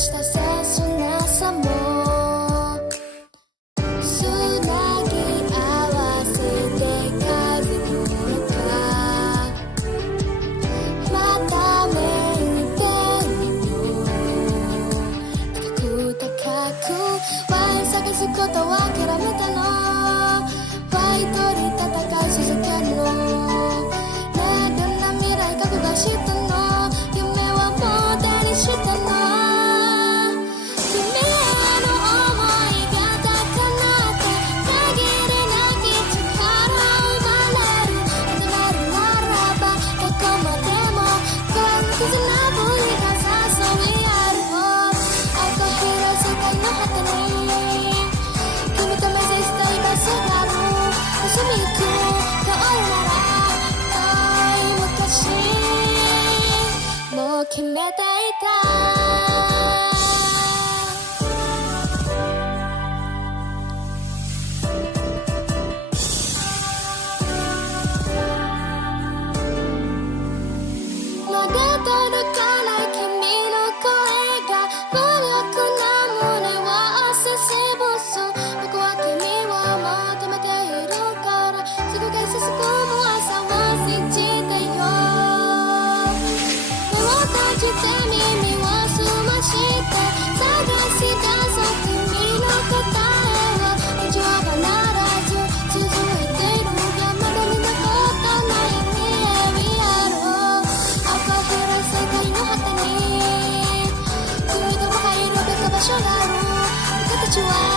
した切なさもつなぎ合わせて風の中また目に出るよ高くワイ探すことは諦めたのワイとに戦い続けるのねえどんな未来覚悟したの夢はもう手にしたの決めていたまだ届かない君の声が無力な胸を押しつぶす僕は君を求めているからすぐが差し込む朝を信じてよ耳を澄まして探し出そう君の答えを以上がならず続いている山田に残った悩みへ We are all 赤広い世界の果てに君とも入るべき場所がある形は